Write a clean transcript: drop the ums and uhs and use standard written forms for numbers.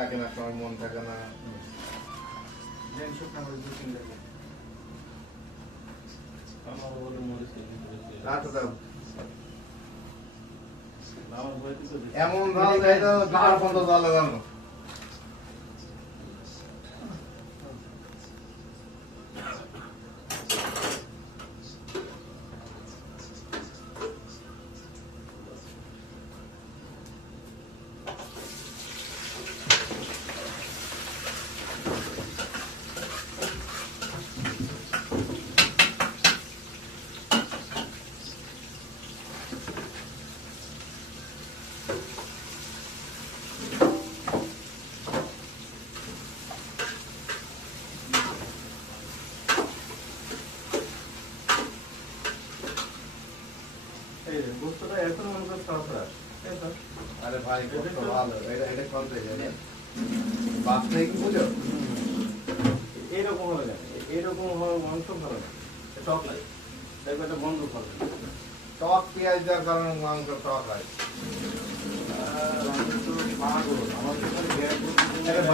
ডাকে না, সময় মন থাকে না। আচ্ছা দাও। এমন জাল দেয় তো গাড় বন্ধ জাল লাগানো। আরে ভাই কত ভালো, এটা কোন থেকে বাস থেকে কি বুঝো? এইরকম হবে না, এইরকম মাংস ভালো না, টক লাগে, দেখবে এটা বন্ধ করবে। টক পেঁয়াজ দেওয়ার কারণে মাংস টক হয়। মাংস পাগল, আমাদের এখানে গ্যাস